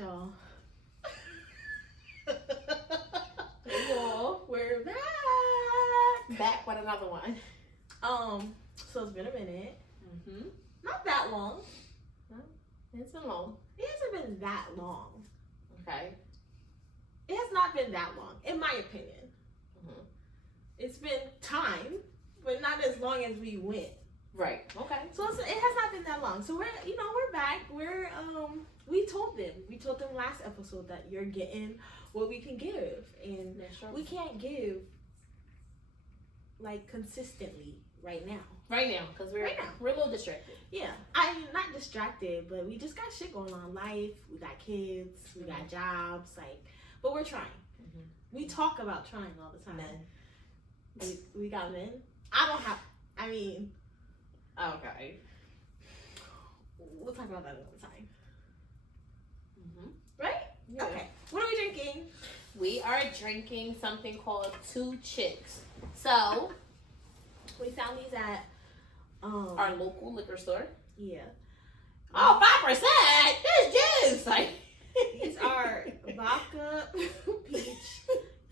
y'all. We're back with another one. So it's been a minute. Not that long. It's been long. It hasn't been that long. Okay. It has not been that long, in my opinion. It's been time, but not as long as we went. Right. Okay. So it has not been that long. So we're back. We told them last episode that you're getting what we can give, and we can't give like consistently right now. Right now, because we're a little distracted. Yeah, I'm not distracted, but we just got shit going on. Life, we got kids, we got jobs, but we're trying. We talk about trying all the time. Men. We got men. Okay. We'll talk about that another time. Right? Yeah. Okay. What are we drinking? We are drinking something called TwoChicks. So we found these at our local liquor store. Yeah. 5%. This juice. These are vodka, peach,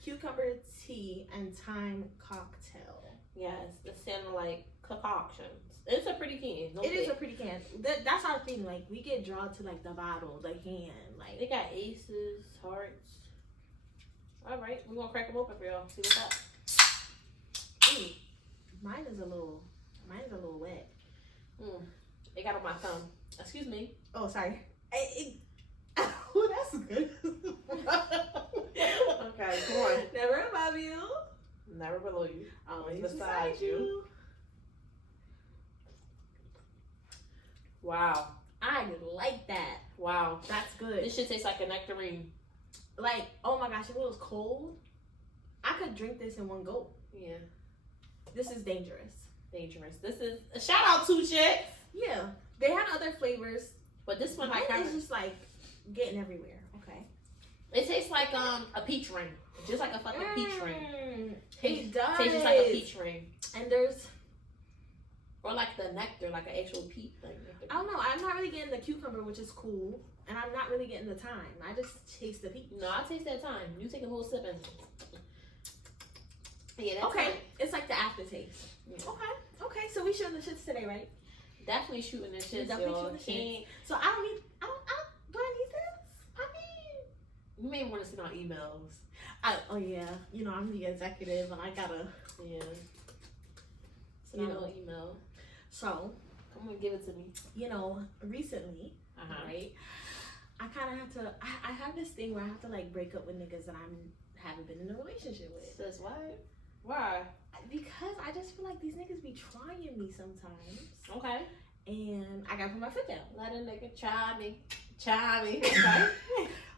cucumber tea, and thyme cocktail. Yes, this sounded like concoctions. It's a pretty can. It is a pretty can. That's our thing. Like, we get drawn to like the bottle, the can. Like, they got aces, hearts. All right, we're gonna crack them open for y'all. See what's up. Ooh, mine is a little wet. It got on my thumb. Excuse me. Oh, sorry. Oh, that's good. Okay, come on. Never above you. Never below you. Always beside you. Wow. I like that. Wow. That's good. This shit tastes like a nectarine. Like, oh my gosh, if it was cold, I could drink this in one go. Yeah. This is dangerous. This is a shout out to TwoChicks. Yeah. They had other flavors, but this one is just like getting everywhere. Okay. It tastes like a peach ring. Just like a fucking peach ring. It does. Tastes just like a peach ring. And there's, or like the nectar, like an actual peach thing. I don't know. I'm not really getting the cucumber, which is cool. And I'm not really getting the thyme. I just taste the peach. No, I taste that thyme. You take a whole sip and... Yeah, that's okay. Fine. It's like the aftertaste. Yeah. Okay. So we shooting the shits today, right? Definitely shooting the shits, Definitely y'all. shooting the shits. So do I need this? You may want to send out emails. Oh yeah. You know, I'm the executive and I gotta. Yeah. Send out an email. So. Come on, give it to me. You know, recently, right? I kind of have to. I have this thing where I have to like break up with niggas that haven't been in a relationship with. Says what? Why? Because I just feel like these niggas be trying me sometimes. Okay. And I gotta put my foot down. Let a nigga try me. Okay.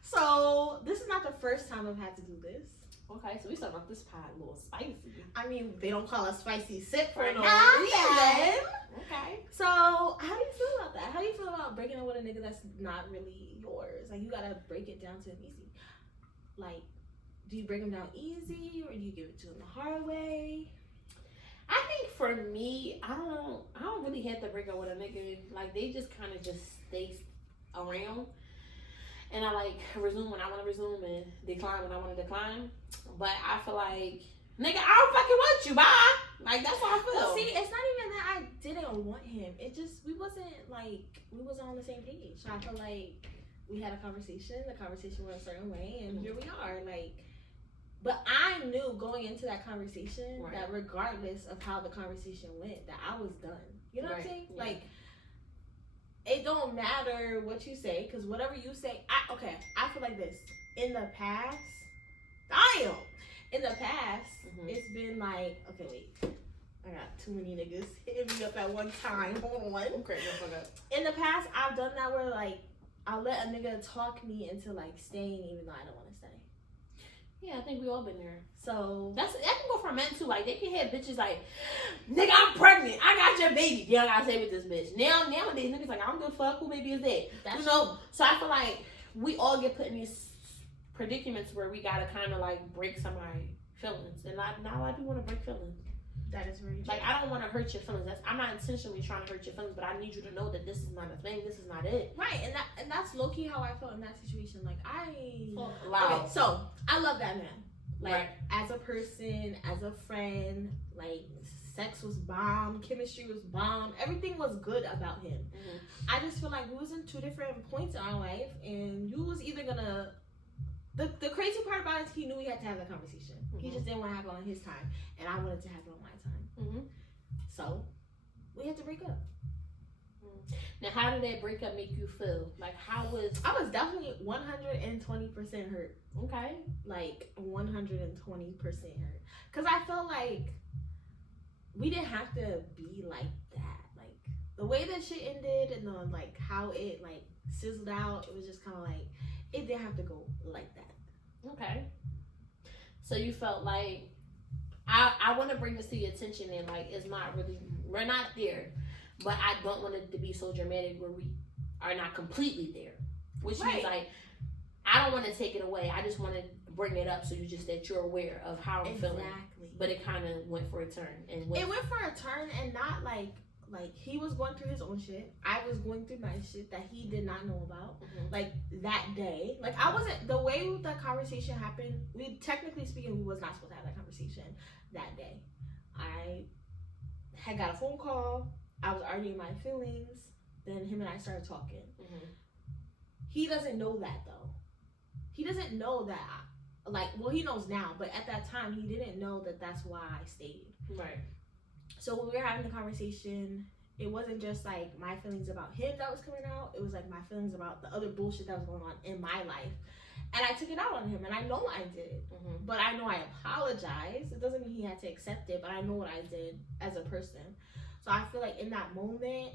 So this is not the first time I've had to do this. Okay, so we started off this pie a little spicy. I mean, they don't call us spicy sip for no reason. Okay. So, how do you feel about that? How do you feel about breaking up with a nigga that's not really yours? Like, you gotta break it down to him easy. Like, do you break him down easy, or do you give it to him the hard way? I think for me, I don't really have to break up with a nigga. Like, they just kind of just stay around. And I like resume when I want to resume and decline when I want to decline. But I feel like, nigga, I don't fucking want you, bye. Like, that's how I feel. Well, see, it's not even that I didn't want him. It just, we wasn't on the same page. So I feel like we had a conversation. The conversation went a certain way, and here we are. Like, but I knew going into that conversation that regardless of how the conversation went, that I was done. You know what I'm saying? Yeah. Like, it don't matter what you say, because whatever you say, I feel like this. In the past, it's been like, okay, wait. I got too many niggas hitting me up at one time. Hold on. Okay, in the past, I've done that where, like, I'll let a nigga talk me into, like, staying even though I don't want to stay. Yeah, I think we all been there. So that can go for men too. Like, they can have bitches like, nigga, I'm pregnant. I got your baby. Yeah, I gotta stay with this bitch. Nowadays, niggas like, I don't give a fuck. Who baby is that? That's true. So I feel like we all get put in these predicaments where we gotta kind of like break somebody's feelings, and not a lot of people want to break feelings. That is very true. Like, I don't want to hurt your feelings. I'm not intentionally trying to hurt your feelings, but I need you to know that this is not a thing. This is not it. Right, and that's low key how I felt in that situation. Like Loud. Okay, so I love that man. Like Right. as a person, as a friend, like sex was bomb, chemistry was bomb, everything was good about him. Mm-hmm. I just feel like we was in two different points in our life, and you was either gonna. The crazy part about it is he knew he had to have that conversation. Mm-hmm. He just didn't want to have it on his time, and I wanted to have it on my time. Mm-hmm. So we had to break up. Now, how did that breakup make you feel? Like, how was... I was definitely 120% hurt. Okay. Like 120% hurt, because I felt like we didn't have to be like that. Like the way that shit ended, and then like how it like sizzled out, it was just kind of like it didn't have to go like that. Okay. So you felt like I want to bring this to your attention, and like it's not really, we're not there, but I don't want it to be so dramatic where we are not completely there, which means like I don't want to take it away. I just want to bring it up so that you're aware of how I'm feeling. But it kind of went for a turn, and it went for a turn, and not like he was going through his own shit. I was going through my shit that he did not know about. Mm-hmm. Like that day, like I wasn't, the way that conversation happened. We technically speaking, we was not supposed to have that conversation that day. I had got a phone call. I was arguing my feelings. Then him and I started talking. Mm-hmm. He doesn't know that though. He doesn't know that. Well, he knows now, but at that time, he didn't know that that's why I stayed. Right. So when we were having the conversation, it wasn't just like my feelings about him that was coming out. It was like my feelings about the other bullshit that was going on in my life. And I took it out on him, and I know I did. Mm-hmm. But I know I apologized. It doesn't mean he had to accept it, but I know what I did as a person. So I feel like in that moment,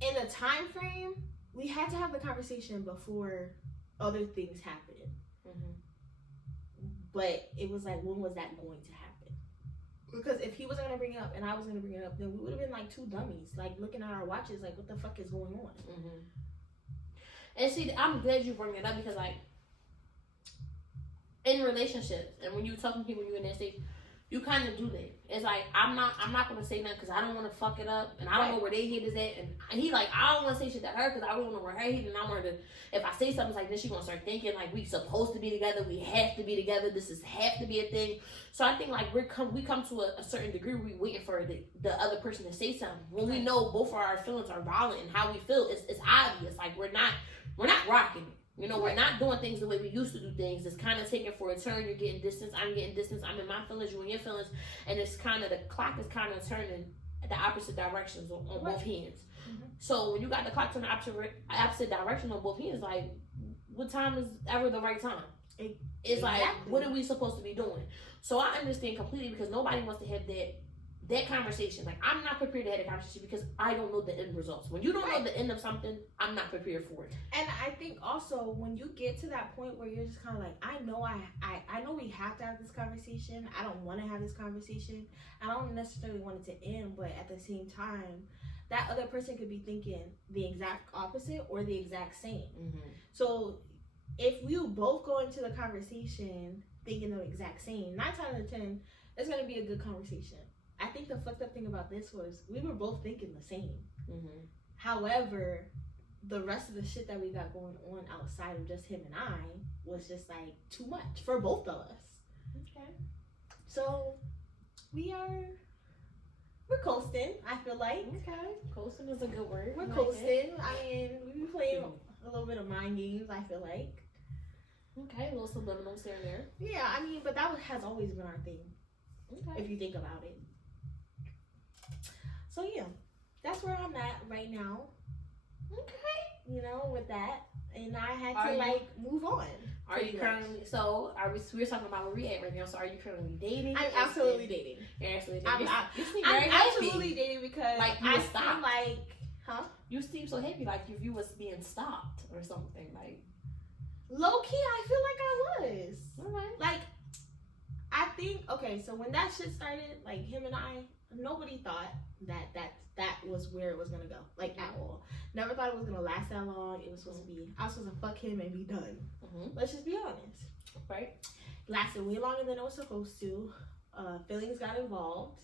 in the time frame, we had to have the conversation before other things happened. Mm-hmm. But it was like, when was that going to happen? Because if he wasn't going to bring it up and I was going to bring it up, then we would have been like two dummies, like looking at our watches like, what the fuck is going on? Mm-hmm. And see, I'm glad you bring it up, because like in relationships, and when you're talking to people, you're in that stage, you kind of do that. It's like, I'm not going to say nothing because I don't want to fuck it up, and I don't know where their head is at, and he like, I don't want to say shit to her because I don't know where her head is, and I want her to, if I say something like this, she going to start thinking like we supposed to be together, we have to be together, this is have to be a thing. So I think like we come to a certain degree, we waiting for the other person to say something. When we know both of our feelings are violent and how we feel, it's obvious. Like we're not rocking it. You know, we're not doing things the way we used to do things. It's kind of taking for a turn. You're getting distance. I'm getting distance. I'm in my feelings. You're in your feelings. And it's kind of, the clock is kind of turning the opposite directions on both ends. Mm-hmm. So when you got the clock turning the opposite direction on both ends, like, what time is ever the right time? It's like, what are we supposed to be doing? So I understand completely, because nobody wants to have that conversation. Like, I'm not prepared to have a conversation because I don't know the end results. When you don't know the end of something, I'm not prepared for it. And I think also when you get to that point where you're just kind of like, I know we have to have this conversation. I don't want to have this conversation. I don't necessarily want it to end, but at the same time, that other person could be thinking the exact opposite or the exact same. Mm-hmm. So if we both go into the conversation thinking the exact same, 9 times out of 10, it's going to be a good conversation. I think the fucked up thing about this was we were both thinking the same. Mm-hmm. However, the rest of the shit that we got going on outside of just him and I was just like too much for both of us. Okay. So we're coasting, I feel like. Okay. Coasting is a good word. We're coasting. I mean, we be playing a little bit of mind games, I feel like. Okay, a little subliminals here and there. Yeah, I mean, but that has always been our thing. Okay. If you think about it. So yeah, that's where I'm at right now. Okay. You know, with that, and I had to move on. Are you currently? So we were talking about where we at right now. So are you currently dating? I'm absolutely dating. You're absolutely dating. I'm absolutely dating because like I feel like, You seem so happy, like if you was being stopped or something. Like low key, I feel like I was. Alright. Like I think so when that shit started, like him and I, nobody thought that was where it was gonna go, like at all. Never thought it was gonna last that long. It was supposed to be, I was supposed to fuck him and be done. Mm-hmm. Let's just be honest, right? Lasted way longer than it was supposed to. feelings got involved.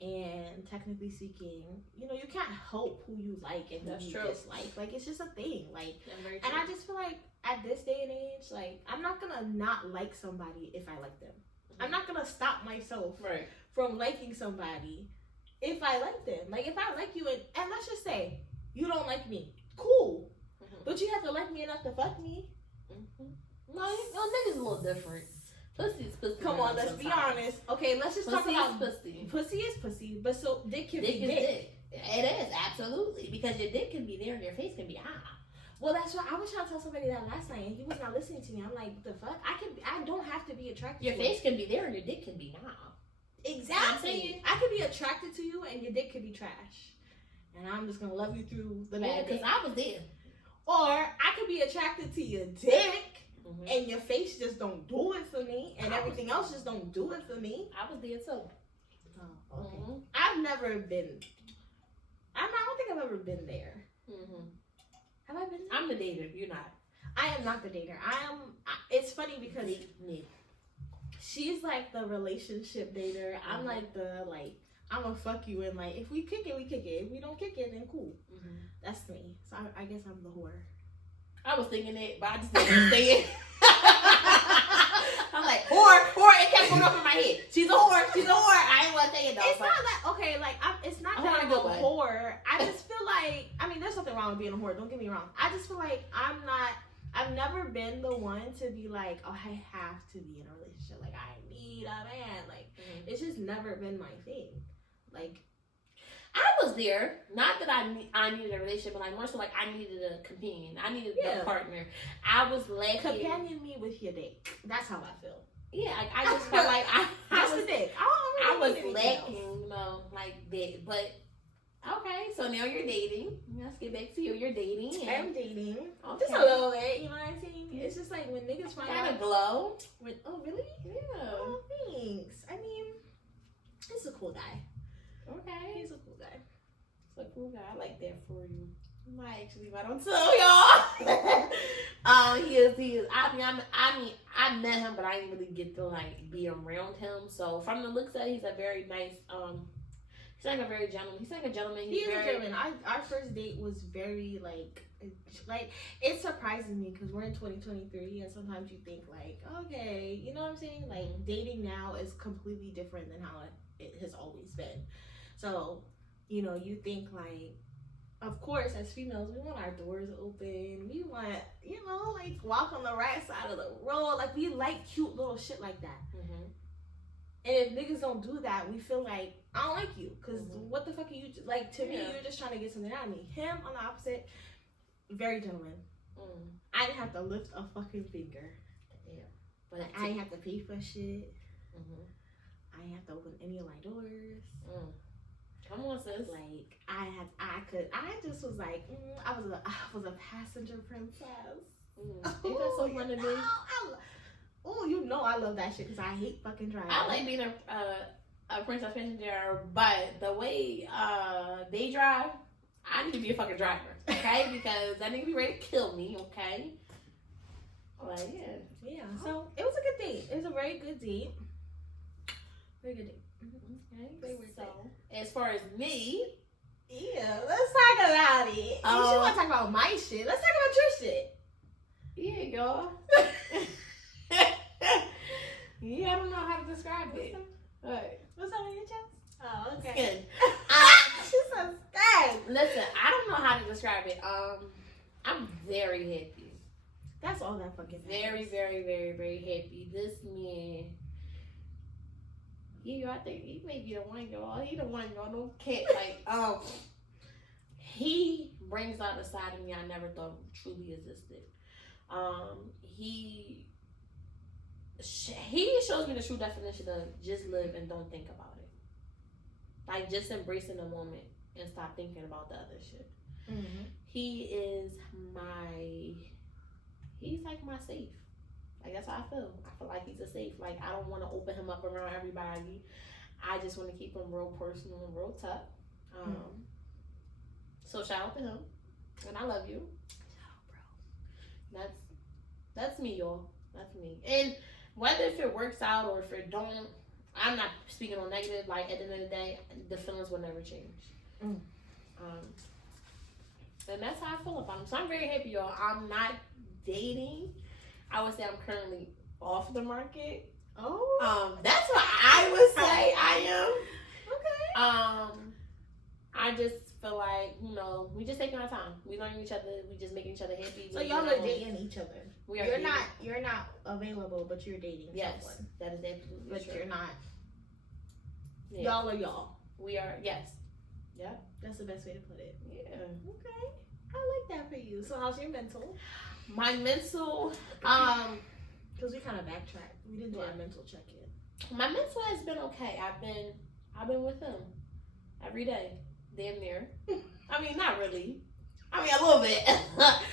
And technically speaking, you know, you can't help who you like and who you dislike. Like, it's just a thing. Like, and I just feel like at this day and age, like, I'm not gonna not like somebody if I like them. Mm-hmm. I'm not gonna stop myself from liking somebody if I like them. Like, if I like you, and let's just say you don't like me, cool. Mm-hmm. But you have to like me enough to fuck me. Mm-hmm. No, niggas a little different. Pussy is pussy. Come on, let's be honest. Okay, let's just talk about pussy. Pussy is pussy, but so dick can be dick. It is, absolutely. Because your dick can be there and your face can be Well, that's what I was trying to tell somebody that last night, and he was not listening to me. I'm like, the fuck? I don't have to be attracted to you. Your face can be there and your dick can be Exactly. I could be attracted to you and your dick could be trash. And I'm just gonna love you through the bad because I was there. Or I could be attracted to your dick. Mm-hmm. And your face just don't do it for me, and everything else just don't do it for me. I was there too. Oh, okay. Mm-hmm. I've never been. I don't think I've ever been there. Mm-hmm. Have I been there? I'm the dater. You're not. I am not the dater. It's funny because she's like the relationship dater. Mm-hmm. I'm like the I'm gonna fuck you, and like if we kick it, we kick it. If we don't kick it, then cool. Mm-hmm. That's me. So I guess I'm the whore. I was thinking it, but I just didn't say it. I'm like, whore, it kept going off in my head. She's a whore. I ain't want to say it though. It's not that, okay, like, it's not that I'm a whore. I just feel like, I mean, there's nothing wrong with being a whore, don't get me wrong. I just feel like I've never been the one to be like, oh, I have to be in a relationship. Like, I need a man. Like, it's just never been my thing. Like, I was there. Not that I needed a relationship, but like more so like I needed a companion. I needed a partner. I was lacking. Companion me with your dick. That's how I feel. Yeah, like I just felt like That's the dick. I was lacking, you know, like that. But okay, so now you're dating. Let's get back to you. You're dating. I'm dating. Okay. Just a little bit, you know what I'm saying? It's just like when niggas find out. Kind of glow. Oh, really? Yeah. Oh, thanks. I mean, he's a cool guy. Okay. He's a cool guy. He's a cool guy. I like that for you. I don't tell y'all. He is. I mean, I met him, but I didn't really get to like be around him. So from the looks of it, he's a very nice. He's like a very gentleman. He's like a gentleman. He's a gentleman. Our first date was very like it surprises me because we're in 2023, and sometimes you think like, okay, you know what I'm saying? Like dating now is completely different than how it has always been. So, you know, you think like, of course, as females, we want our doors open. We want, you know, like walk on the right side of the road. Like we like cute little shit like that. Mm-hmm. And if niggas don't do that, we feel like, I don't like you. Because what the fuck are you, like to me, you're just trying to get something out of me. Him, on the opposite, very gentleman. I didn't have to lift a fucking finger. Yeah. But I didn't have to pay for shit. I didn't have to open any of my doors. Come on, sis. Like I just was like, I was a passenger princess. Ain't that so fun to be? Oh, you know I love that shit because I hate fucking driving. I like being a princess passenger, but the way they drive, I need to be a fucking driver, okay? Because that nigga be ready to kill me, okay? But yeah. So it was a good date. It was a very good date. Very good date. Okay. So as far as me, let's talk about it. You should want to talk about my shit. Let's talk about your shit. Yeah, y'all. Yeah, I don't know how to describe it. What's on your chest? Oh, okay. Skin. She's so scared. Listen, I don't know how to describe it. I'm very happy. That's all that fucking very, very, very, very happy. This man, I think he may be the one, y'all. He the one, y'all. No cat. Like, he brings out a side of me I never thought truly existed. He shows me the true definition of just live and don't think about it. Like, just embracing the moment and stop thinking about the other shit. Mm-hmm. He's like my safe. Like, that's how I feel. I feel like he's a safe. Like, I don't want to open him up around everybody. I just want to keep him real personal and real tough. So shout out to him. And I love you. Oh, bro. That's me, y'all. That's me. And whether if it works out or if it don't, I'm not speaking on negative. Like at the end of the day, the feelings will never change. Mm. And that's how I feel about him. So I'm very happy, y'all. I'm not dating. I would say I'm currently off the market. Oh. That's what I would say I am. Okay. I just feel like, you know, we just taking our time. We learning each other. We just making each other happy. So y'all are dating each other. We are. You're not available, but you're dating someone. That is absolutely But true. you're not. Yeah. Y'all are y'all. We are. Yes. Yeah. That's the best way to put it. Yeah. Okay. I like that for you. So how's your mental? My mental, Because we kind of backtracked. We didn't do our mental check-in. my mental has been okay. I've been with him every day, damn near. I mean, not really. I mean, a little bit.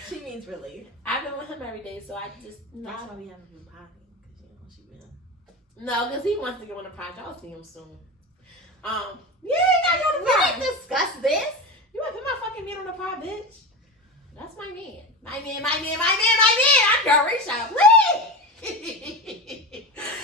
She means really. I've been with him every day, so I just That's why we haven't been potting, because she been. No, because he wants to go on the project. I'll see him soon. Yeah, I know the pod. We didn't discuss this. You want to put my fucking man on the pod, bitch? That's my man. My man. I'm Carisha. Please.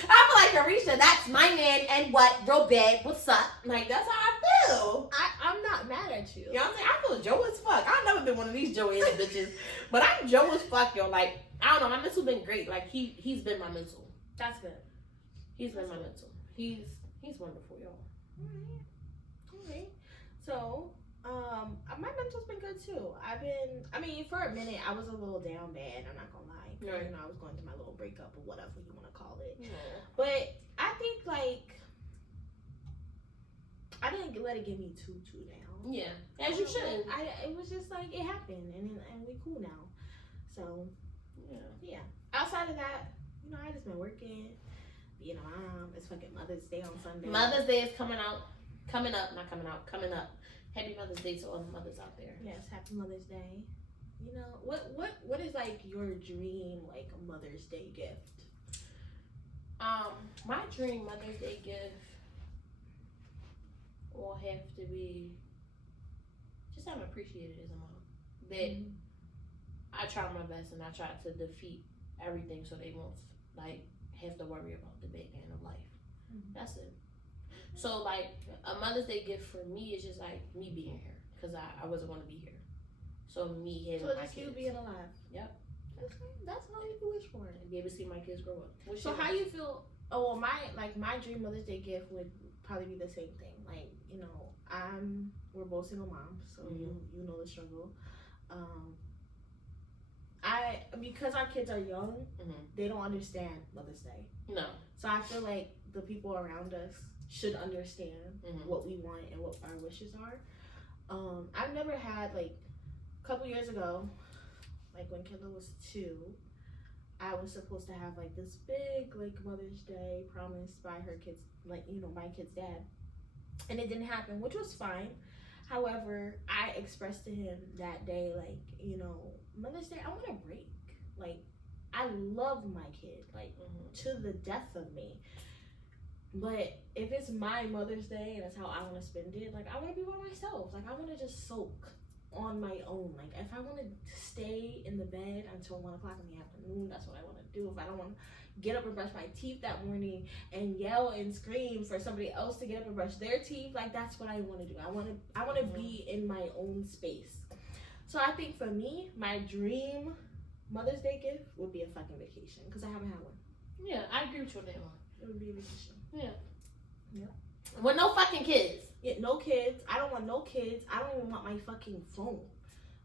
I'm like Carisha. That's my man. And what? Real bad. What's up? Like, that's how I feel. I'm not mad at you. You know what I'm saying? I feel Joe as fuck. I've never been one of these Joe ass bitches. But I'm Joe as fuck, yo. Like, I don't know. My mental been great. Like, he's been my mental. That's good. He's been my mental. He's wonderful, y'all. Alright. So, my mental's been good too. For a minute, I was a little down bad. I'm not gonna lie. Right. You know, I was going through my little breakup or whatever you want to call it. Yeah. But I think like I didn't let it get me too down. Yeah, as you should. It was just like it happened, and we cool now. So yeah. Outside of that, you know, I just been working. Being a mom. It's fucking Mother's Day on Sunday. Mother's Day is coming up. Happy Mother's Day to all the mothers out there. Yes, happy Mother's Day. You know, what is like your dream like Mother's Day gift? My dream Mother's Day gift will have to be just I'm appreciated as a mom. That I try my best and I try to defeat everything so they won't like have to worry about the big end of life. That's it. So like a Mother's Day gift for me is just like me being here because I wasn't going to be here. So me having my kids. You being alive. Yep. That's all you can wish for. And be able to see my kids grow up. So how you feel? Oh well, my dream Mother's Day gift would probably be the same thing. Like, you know, we're both single moms, so you know the struggle. Because our kids are young, they don't understand Mother's Day. No. So I feel like the people around us should understand what we want and what our wishes are. I've never had like a couple years ago, like when Kendall was 2, I was supposed to have like this big like Mother's Day promised by her kids, like, you know, my kid's dad, and it didn't happen, which was fine. However, I expressed to him that day, like, you know, Mother's Day, I want a break. Like, I love my kid, like, to the death of me. But if it's my Mother's Day and that's how I want to spend it, like, I want to be by myself. Like, I want to just soak on my own. Like, if I want to stay in the bed until 1 o'clock in the afternoon, that's what I want to do. If I don't want to get up and brush my teeth that morning and yell and scream for somebody else to get up and brush their teeth, like, that's what I want to do. I want to be in my own space. So I think for me, my dream Mother's Day gift would be a fucking vacation, because I haven't had one. Yeah, I agree with you on that one. It would be a vacation. Yeah. With no fucking kids. Yeah, no kids. I don't want no kids. I don't even want my fucking phone.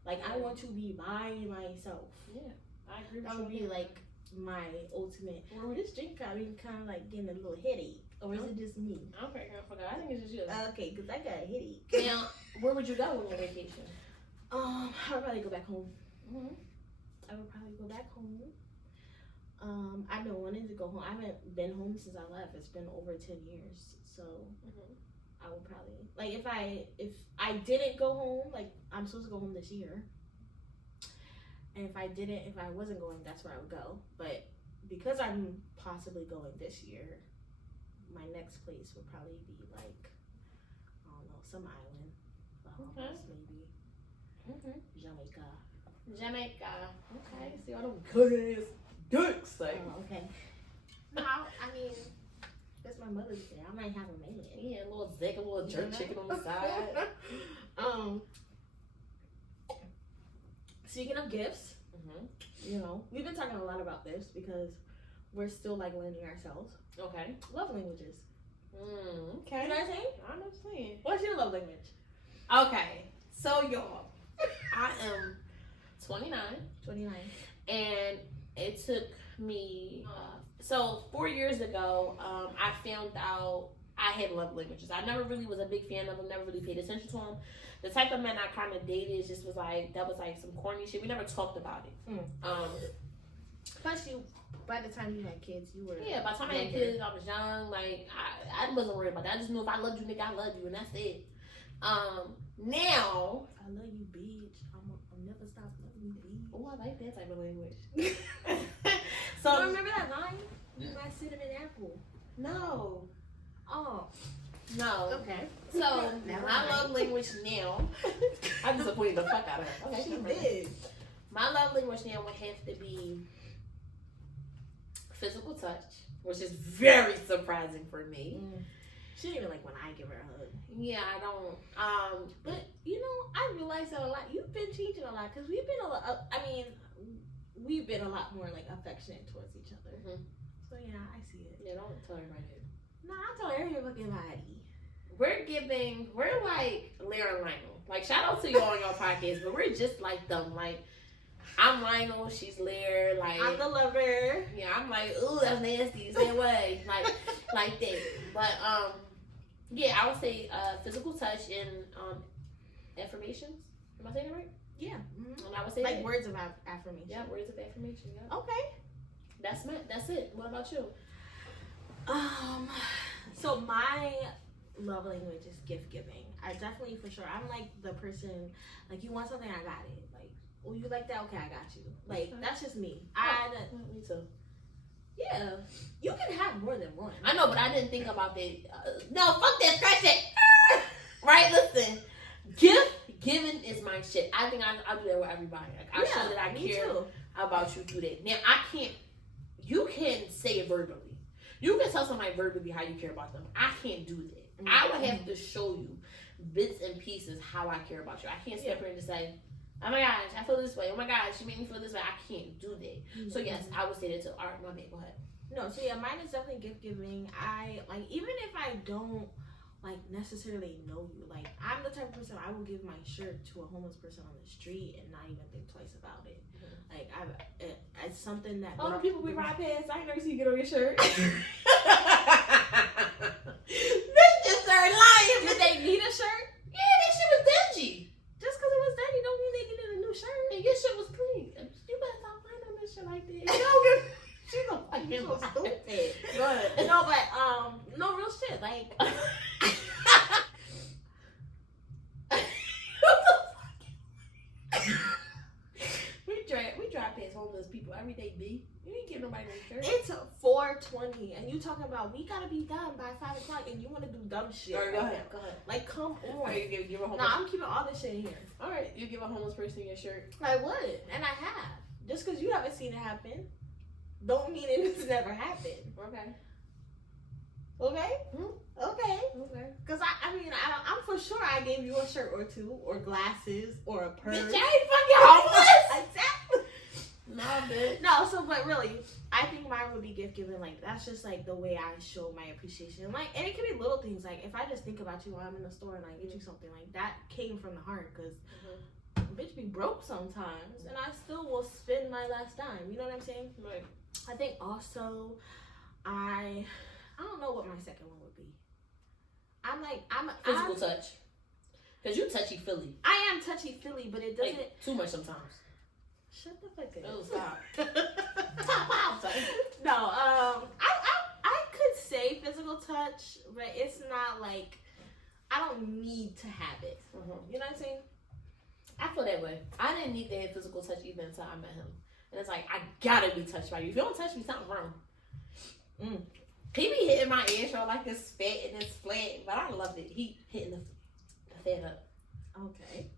Like, I want to be by myself. Yeah, I agree with you. That would be like my ultimate. This drink got me kind of like getting a little headache. Or is it just me? Okay, girl, forgot. I think it's just you. Okay, because I got a headache. Now, where would you go on your vacation? I would probably go back home. I would probably go back home. I've been wanting to go home. I haven't been home since I left. It's been over 10 years. So I would probably, like, if I didn't go home, like, I'm supposed to go home this year. And if I wasn't going, that's where I would go. But because I'm possibly going this year, my next place would probably be like, I don't know, some island. Bahamas, maybe. Jamaica. Okay. See all them good ass dicks. Like. Oh, okay. No, I mean, that's my Mother's Day. I might have a man. Yeah, a little zick, a little jerk chicken on the side. Speaking of gifts, you know, we've been talking a lot about this because we're still like learning ourselves. Okay. Love languages. Okay. You know what I'm saying? I know what you're saying. What's your love language? Okay. So, y'all, I am 29. 29. And it took me, so 4 years ago, I found out I had love languages. I never really was a big fan of them, never really paid attention to them. The type of men I kind of dated just was like, that was like some corny shit. We never talked about it. Plus, by the time you had kids, you were. Yeah, by the time I had kids, I was young. Like, I wasn't worried about that. I just knew if I loved you, nigga, I loved you, and that's it. Now. I love you, bitch. I'll never stop loving you, bitch. Oh, I like that type of language. So, you remember that line? My cinnamon apple. No. Oh. No. Okay. So, my love language now. I disappointed the fuck out of her. Okay, she did. My love language now would have to be physical touch, which is very surprising for me. She didn't even like when I give her a hug. Yeah, I don't. But you know, I realized that a lot. You've been changing a lot because we've been a lot. I mean, we've been a lot more like affectionate towards each other. So yeah, I see it. Yeah, don't tell everybody that. No, I tell every fucking body. We're like Larry and Lionel. Like, shout out to y'all on your podcast, but we're just like them. Like, I'm Lionel, she's Lair. Like, I'm the lover. Yeah, I'm like, ooh, that's nasty. Same way, like that. But yeah, I would say physical touch and affirmations. Am I saying it right? Yeah. And I would say like that. words of affirmation. Yeah, words of affirmation. Yeah. Okay. That's it. What about you? So my love language is gift giving. I definitely, for sure, I'm like the person, like, you want something, I got it. Like, oh, you like that? Okay, I got you. Like, that's just me. Me too. Yeah, you can have more than one. I know, but I didn't think about that. No, fuck that, scratch it. Right, listen. Gift giving is my shit. I think I do that with everybody. Like, I show that I care about you through that. Now, you can say it verbally. You can tell somebody verbally how you care about them. I can't do that. I would have to show you bits and pieces how I care about you. I can't step here and just say, oh my gosh, I feel this way. Oh my gosh, she made me feel this way. I can't do that. So yes, I would say that too. All right, my bad. Go ahead. No, so yeah, mine is definitely gift giving. I like, even if I don't like necessarily know you, like, I'm the type of person, I will give my shirt to a homeless person on the street and not even think twice about it. Like, it's something that all the people we ride past, I ain't never see you get on your shirt. Bitch just started lying. Did they need a shirt? Yeah, that shit was dingy. Just because it was dirty don't mean they needed a new shirt. And your shit was clean. You better stop lying on this shit like that. She's a fucking so stupid. Go ahead. No, but no, real shit. Like, we drive past homeless people every day, B. You ain't give nobody no shirt. it's 4:20 and you talking about we gotta be done by 5 o'clock and you want to do dumb shit. All right, go ahead. Like, come on. You give a homeless. No, I'm keeping all this shit in here. All right, you give a homeless person your shirt. I would, and I have. Just because you haven't seen it happen, don't mean it's never happened. Okay. Okay? Okay. Okay. Because I mean, I'm for sure I gave you a shirt or two, or glasses, or a purse. Bitch, I ain't fucking homeless. Exactly. No, bitch. No, so, but really, I think mine would be gift giving. Like, that's just like the way I show my appreciation. Like, and it can be little things. Like, if I just think about you while I'm in the store and I get you something, like, that came from the heart. Because bitch be broke sometimes, and I still will spend my last dime. You know what I'm saying? Right. I think also, I don't know what my second one would be. I'm Physical touch. Because you touchy Philly. I am touchy Philly, but it doesn't. Like, too much sometimes. Shut the fuck up. Oh, stop. Stop. No, I could say physical touch, but it's not like, I don't need to have it. You know what I'm saying? I feel that way. I didn't need to have physical touch even until I met him. And it's like, I gotta be touched by you. If you don't touch me, something's wrong. He be hitting my ear show like this fat and this flat, but I loved it. He hitting the fat up. Okay.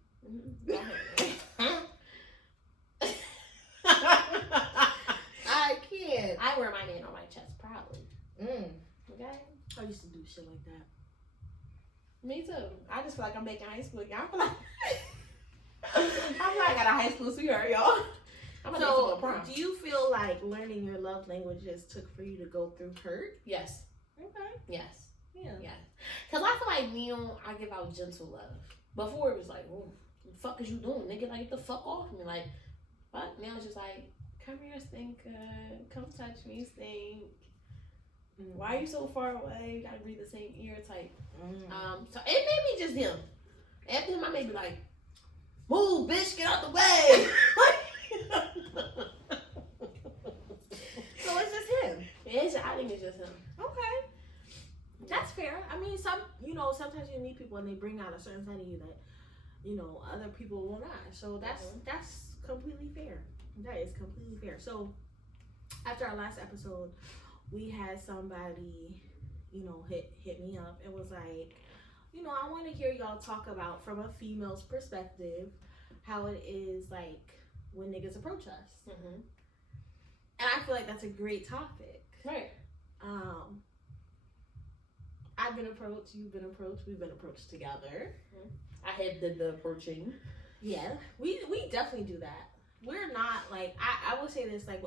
I can't. I wear my name on my chest proudly. Okay? I used to do shit like that. Me too. I just feel like I'm back in high school again. I feel like I got a high school sweetheart, y'all. So, do you feel like learning your love languages took for you to go through hurt? Yes. Okay. Yes. Yeah. Yes. Because I feel like now I give out gentle love. Before it was like, oh, what the fuck is you doing, nigga? Like, get the fuck off me. Like, but now it's just like, come here, stinker. Come touch me, stink. Why are you so far away? You gotta breathe the same ear type. So it made me just him. After him, I may be like, move, bitch, get out the way. So it's just him. I think it's just him. Okay. That's fair. I mean, sometimes you meet people and they bring out a certain side of you that, other people will not. So that's completely fair. That is completely fair. So after our last episode, we had somebody, hit me up and was like, I want to hear y'all talk about from a female's perspective how it is like when niggas approach us. Mm-hmm. And I feel like that's a great topic. Right. I've been approached, you've been approached, we've been approached together. I had the approaching. Yeah, we definitely do that. We're not like I will say this like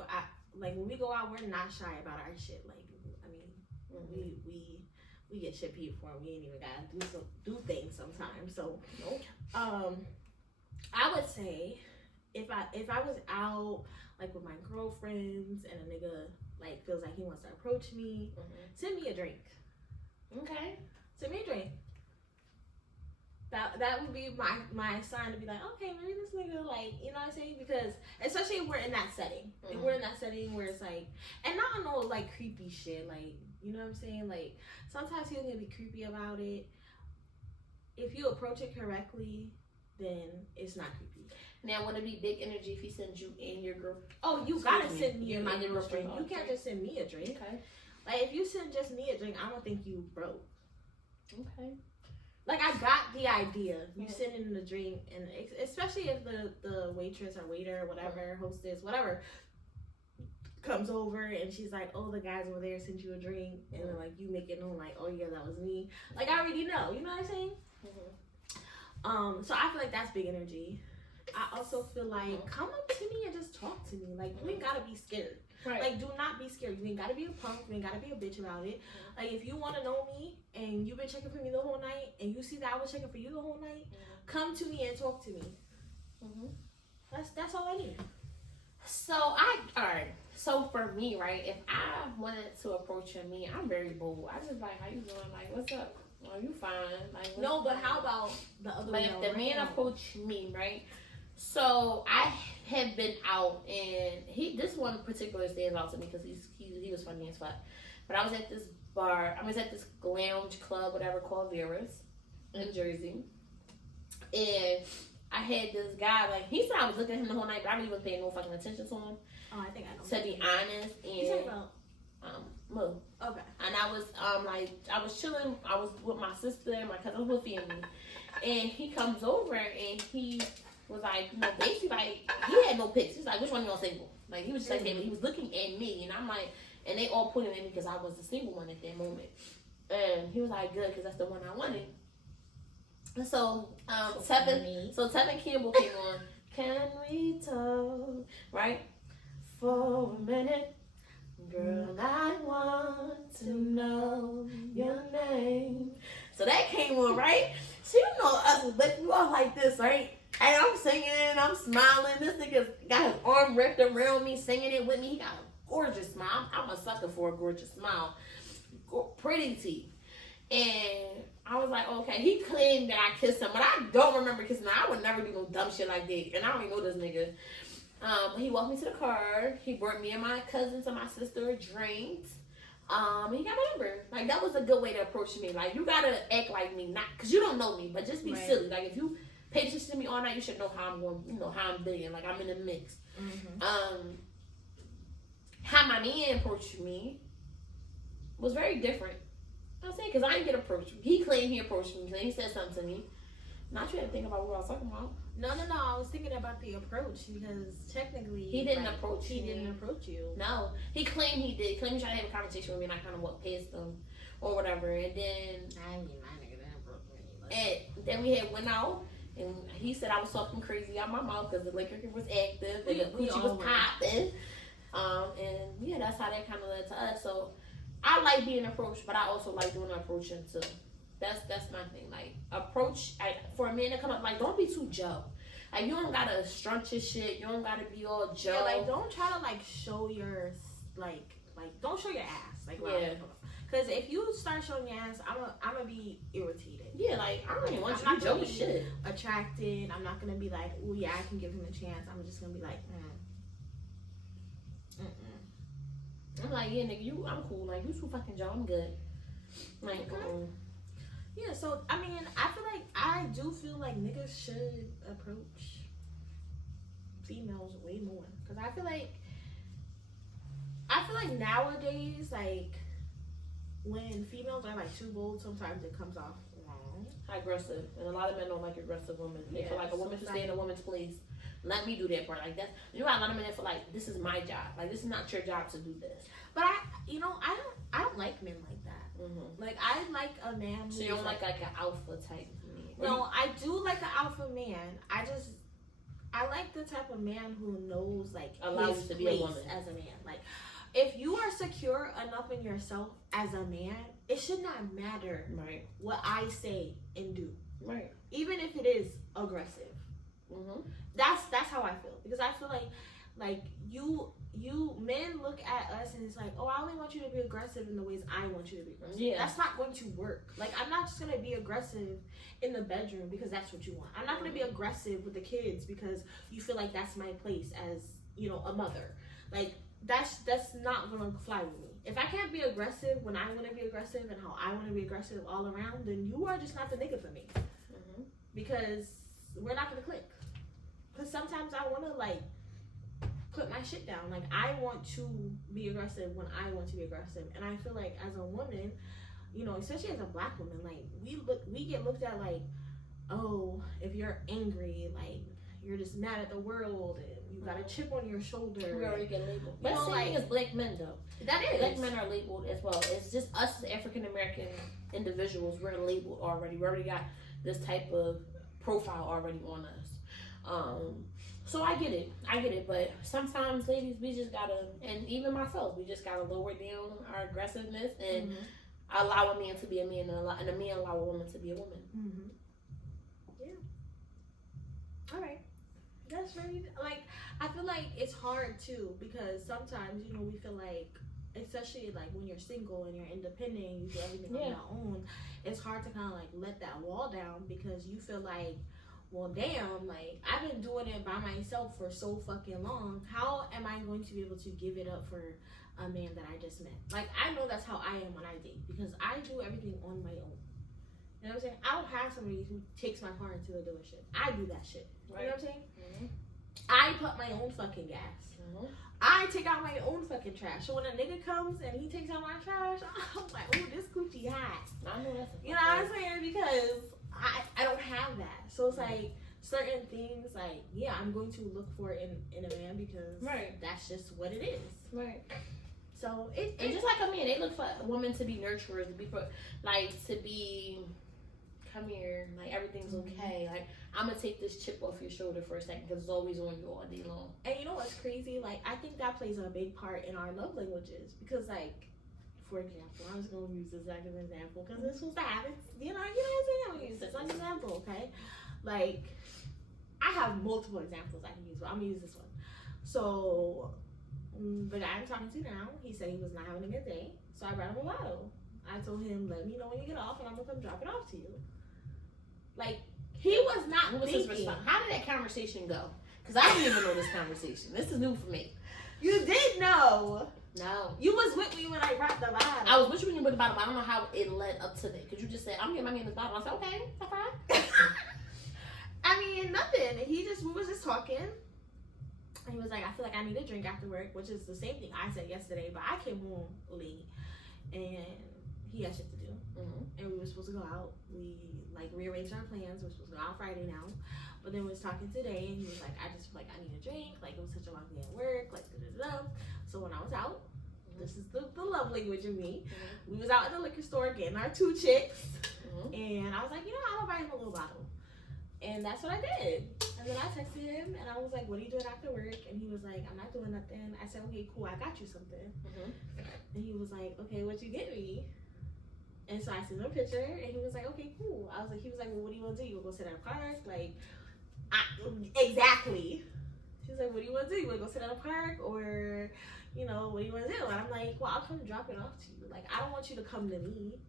when we go out, we're not shy about our shit. Like I mean, we get shit paid for. We ain't even gotta do things sometimes. So I would say if I was out like with my girlfriends and a nigga like feels like he wants to approach me, send me a drink. Okay. Send me a drink. That would be my sign to be like, okay, maybe this nigga, like, you know what I'm saying? Because, especially if we're in that setting. If we're in that setting where it's like, and not no, like, creepy shit. Like, you know what I'm saying? Like, sometimes he's gonna be creepy about it. If you approach it correctly, then it's not creepy. Now, would it be big energy if he sends you and your girl? Oh, you gotta send me and my girlfriend. You can't just send me a drink. Okay. Like, if you send just me a drink, I don't think you broke. Okay. Like, I got the idea. You send in the drink, and especially if the waitress or waiter or whatever, hostess, whatever, comes over and she's like, oh, the guys over there sent you a drink, and then, like, you make it known, like, oh, yeah, that was me. Like, I already know. You know what I'm saying? So I feel like that's big energy. I also feel like, come up to me and just talk to me. Like, you ain't gotta be scared. Right. Like, do not be scared. You ain't gotta be a punk. You ain't gotta be a bitch about it. Like, if you want to know me and you've been checking for me the whole night and you see that I was checking for you the whole night, come to me and talk to me. That's all I need. So, So, for me, right, if I wanted to approach me, I'm very bold. I just like, how you doing? Like, what's up? Oh, you fine. Like, no, but how about the other way around? But if the man approached me, right? So I have been out, and this one particular stands out to me because he was funny as fuck. But I was at this bar. I was at this lounge club, whatever, called Vera's in Jersey, and I had this guy. Like, he said I was looking at him the whole night, but I really wasn't paying no fucking attention to him. Oh, I think I know. To be honest, and you talking about Moo. Okay. And I was I was chilling. I was with my sister and my cousin, with family, and he comes over and he was like, basically like, he had no pics. He's like, which one you gonna single? Like, he was just like, hey, he was looking at me, and I'm like, and they all pointed at me because I was the single one at that moment. And he was like, good, because that's the one I wanted. And so, Tevin Campbell came on. Can we talk, right? For a minute, girl, I want to know your name. So that came on, right? So you know us, but you all like this, right? And I'm singing, I'm smiling. This nigga got his arm wrapped around me, singing it with me. He got a gorgeous smile. I'm a sucker for a gorgeous smile. Pretty teeth. And I was like, okay. He claimed that I kissed him, but I don't remember kissing him. I would never do no dumb shit like that. And I don't even know this nigga. He walked me to the car. He brought me and my cousins and my sister drinks. He got my number. Like, that was a good way to approach me. Like, you gotta act like me, not because you don't know me, but just be silly. Like, if you pay attention to me all night, you should know how I'm going, how I'm being. Like, I'm in the mix. How my man approached me was very different. I'm saying, because I didn't get approached. He claimed he approached me, so he said something to me. Not you had to think about what I was talking about. No. I was thinking about the approach because technically he didn't approach me. He didn't approach you. No, he claimed he did. He claimed he tried to have a conversation with me, and I kind of walked past him. or whatever. And then I mean, my nigga didn't broke me. and then we had went out. And he said I was talking crazy out my mouth because the liquor was active and the coochie was popping. And yeah, that's how that kind of led to us. So I like being approached, but I also like doing approaching too. That's my thing. Like approach for a man to come up. Like don't be too Joe. Like you don't gotta strunt your shit. You don't gotta be all Joe. Yeah, like don't try to like show your like don't show your ass. Like yeah. Because if you start showing your ass, I'm gonna be irritated. Yeah, like I don't even want you to Joe shit. Attracted. I'm not gonna be like, oh yeah, I can give him a chance. I'm just gonna be like, I'm like, yeah, nigga, I'm cool. Like you too fucking Joe. I'm good. Like, yeah. So I mean, I do feel like niggas should approach females way more because I feel like nowadays, like when females are like too bold, sometimes it comes off wrong. Aggressive, and a lot of men don't like aggressive women. They feel like a woman should stay in a woman's place. Let me do that part. Like that's a lot of men that feel like this is my job. Like this is not your job to do this. But I don't like men like that. Mm-hmm. Like I like a man. So you don't like an alpha type man? No, I do like an alpha man. I like the type of man who knows like allows his to be a woman as a man. Like if you are secure enough in yourself as a man, it should not matter what I say and do. Right. Even if it is aggressive. Mm-hmm. That's how I feel because I feel like you men look at us and it's like, oh, I only want you to be aggressive in the ways I want you to be aggressive. Yeah. That's not going to work. Like I'm not just gonna be aggressive in the bedroom because that's what you want. I'm not gonna be aggressive with the kids because you feel like that's my place as a mother. Like that's not gonna fly with me. If I can't be aggressive when I want to be aggressive and how I want to be aggressive all around, then you are just not the nigga for me. Mm-hmm. Because we're not gonna click. Because sometimes I want to like put my shit down. Like I want to be aggressive when I want to be aggressive, and I feel like as a woman, especially as a black woman, like we get looked at like, oh, if you're angry, like you're just mad at the world and you got a chip on your shoulder. We already get labeled. But the same thing as black men though. That is. Black men are labeled as well. It's just us as African American individuals. We're labeled already. We already got this type of profile already on us. So I get it, but sometimes ladies, we just gotta, and even myself, we just gotta lower down our aggressiveness and allow a man to be a man and a man allow a woman to be a woman. Mm-hmm. Yeah. All right. That's very, like, I feel like it's hard too because sometimes, we feel like, especially like when you're single and you're independent and you do everything on your own, it's hard to kind of like let that wall down because you feel like, well, damn, like, I've been doing it by myself for so fucking long. How am I going to be able to give it up for a man that I just met? Like, I know that's how I am when I date because I do everything on my own. You know what I'm saying? I don't have somebody who takes my car into the dealership. I do that shit. Right. You know what I'm saying? Mm-hmm. I put my own fucking gas. Mm-hmm. I take out my own fucking trash. So when a nigga comes and he takes out my trash, I'm like, oh, this coochie hot. I know that's what I'm saying? Because I don't have that. So it's like certain things like, yeah, I'm going to look for it in a man because that's just what it is. Right. So and just like a man, they look for a woman to be nurturers, to be come here, like everything's okay. Like I'm gonna take this chip off your shoulder for a second because it's always on you all day long. And you know what's crazy? Like I think that plays a big part in our love languages because like, for example, I was going to use this as an example because this was the habits. You know what I'm saying? I'm going to use this as an example, okay? Like, I have multiple examples I can use, but I'm going to use this one. So, the guy I'm talking to now, he said he was not having a good day, so I brought him a bottle. I told him, let me know when you get off, and I'm going to come drop it off to you. Like, he was not thinking. How did that conversation go? Because I didn't even know this conversation. This is new for me. You did know. No. You was with me when I brought the bottle. I was with you when you brought the bottle, but I don't know how it led up to that. Because you just said, I'm getting my man this bottle. I said, okay, that's fine. I mean, nothing. We was just talking. And he was like, I feel like I need a drink after work, which is the same thing I said yesterday, but I came home late. And he had shit to do. Mm-hmm. And we were supposed to go out. We, like, rearranged our plans. We were supposed to go out Friday now. But then we was talking today, and he was like, I just feel like I need a drink. Like, it was such a long day at work. Like, da-da-da-da. So when I was out, This is the love language of me. We was out at the liquor store getting our TwoChicks. And I was like, I'll buy him a little bottle. And that's what I did. And then I texted him and I was like, what are you doing after work? And he was like, I'm not doing nothing. I said, okay, cool, I got you something. And he was like, okay, what you get me? And so I sent him a picture and he was like, okay, cool. He was like, well, what do you want to do? You want to go sit at a park? Like, exactly. She was like, what do you want to do? You want to go sit at a park or, what do you want to do? And I'm like, well, I'll come drop it off to you. Like, I don't want you to come to me.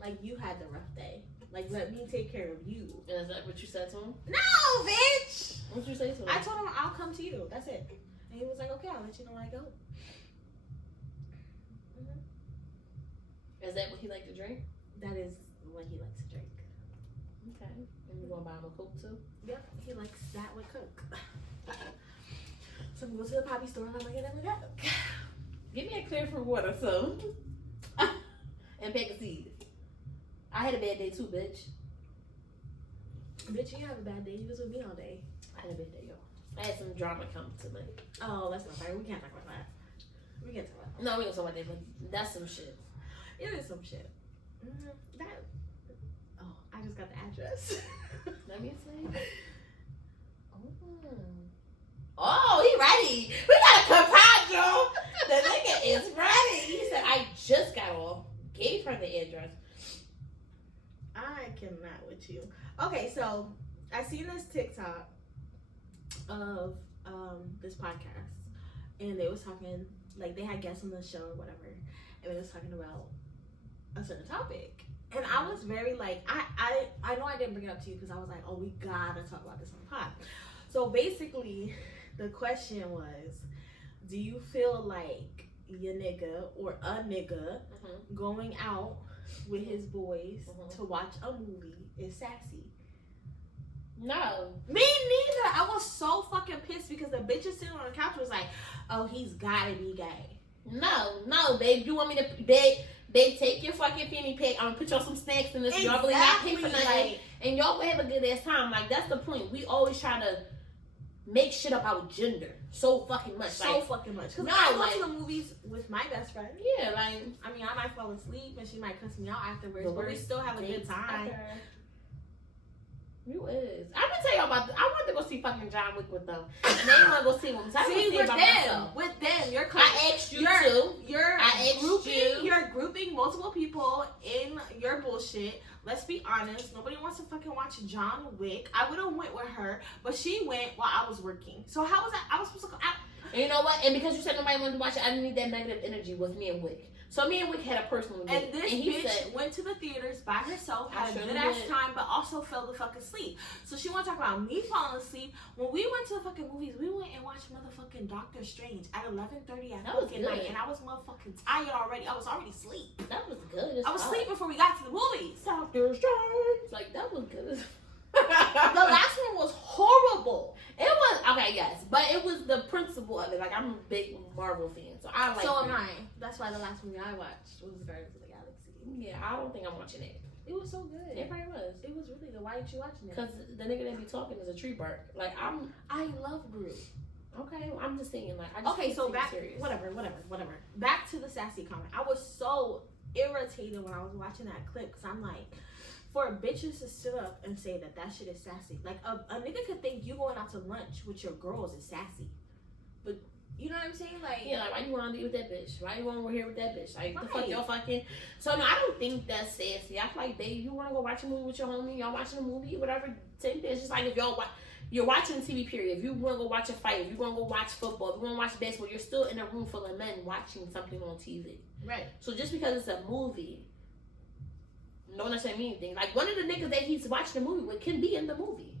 Like, you had the rough day. Like, let me take care of you. And is that what you said to him? No, bitch! What'd you say to him? I told him, I'll come to you. That's it. And he was like, okay, I'll let you know when I go. Is that what he liked to drink? That is what he likes to drink. Okay. And you gonna buy him a Coke too? Yep, he likes that with Coke. So we go to the poppy store and I'm like, get him a Coke. Give me a clear for water, so. And pack a seed. I had a bad day too, bitch. Bitch, you have a bad day. You was with me all day. I had a bad day, yo. I had some drama come to me. Oh, that's not fair. We can't talk about that. We can't talk about that. No, we don't talk about that, but that's some shit. It is some shit. I just got the address. Let me see. Oh, he ready. We got a compadre. The nigga is ready. He said, I just got off. Gave her the address. I cannot with you. Okay, so I seen this TikTok of this podcast, and they was talking, like, they had guests on the show or whatever, and they was talking about a certain topic. And I was very like, I know I didn't bring it up to you because I was like, oh, we gotta talk about this on the pod. So basically, the question was, do you feel like your nigga or a nigga going out with his boys to watch a movie is sassy? No. Me neither. I was so fucking pissed because the bitches sitting on the couch was like, oh, he's gotta be gay. No, babe. You want me to, babe, take your fucking fanny pack. I'm gonna put y'all some snacks in this. Exactly. Y'all really not pay for nothing. Like, and y'all will have a good ass time. Like, that's the point. We always try to make shit about gender so fucking much. So fucking much. Because No, I go like, to the movies with my best friend. Yeah, like, I mean, I might fall asleep and she might cuss me out afterwards, the but we worst still have a good time. You is. I'm gonna tell y'all about. I wanted to go see fucking John Wick with them, and they didn't want to go see them. So See, with them, you're I asked you too. You're grouping multiple people in your bullshit. Let's be honest. Nobody wants to fucking watch John Wick. I would have went with her, but she went while I was working. So how was I was supposed to go out? And you know what? And because you said nobody wanted to watch it, I didn't need that negative energy with me and Wick. So me and Wick had a personal date. And this bitch went to the theaters by herself, had a good ass time, but also fell the fuck asleep. So she want to talk about me falling asleep. When we went to the fucking movies, we went and watched motherfucking Doctor Strange at 11:30 at fucking night, and I was motherfucking tired already. I was already asleep. That was good. I was asleep before we got to the movies. Doctor Strange. Like, that was good. The last one was horrible. It was okay, yes, but it was the principle of it. Like, I'm a big Marvel fan, so I like. So am I. That's why the last movie I watched was Guardians of the Galaxy. Yeah, I don't think I'm watching it. It was so good. It probably was. It was really good. Why aren't you watching it? Because the nigga that be talking is a tree bark. Like, I love Groot. Okay, well, I'm just saying, like, I just okay, so back, serious. whatever. Back to the sassy comment. I was so irritated when I was watching that clip because I'm like, for bitches to sit up and say that shit is sassy. Like, a nigga could think you going out to lunch with your girls is sassy. But, you know what I'm saying? Like, yeah, like, why you want to be with that bitch? Why you want to work here with that bitch? Like, right. The fuck y'all fucking... So, no, I don't think that's sassy. I feel like, babe, you want to go watch a movie with your homie, y'all watching a movie, whatever, same thing. It's just like if y'all you're watching TV, period. If you want to go watch a fight, if you want to go watch football, if you want to watch basketball, you're still in a room full of men watching something on TV. Right. So, just because it's a movie... don't necessarily mean anything. Like, one of the niggas that he's watching the movie with can be in the movie.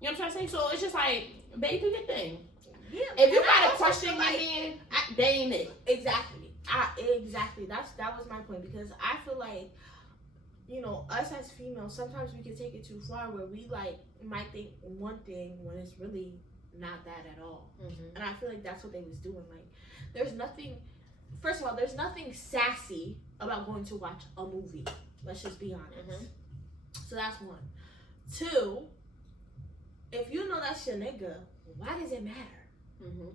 You know what I'm trying to say? So it's just like, babe, do your thing. Yeah. If you got a question, like, they ain't it. Exactly. Exactly. That was my point, because I feel like, you know, us as females, sometimes we can take it too far where we like might think one thing when it's really not that at all. Mm-hmm. And I feel like that's what they was doing. Like, there's nothing. First of all, there's nothing sassy about going to watch a movie. Let's just be honest. Mm-hmm. So that's one. Two, if you know that's your nigga, why does it matter? Mm-hmm.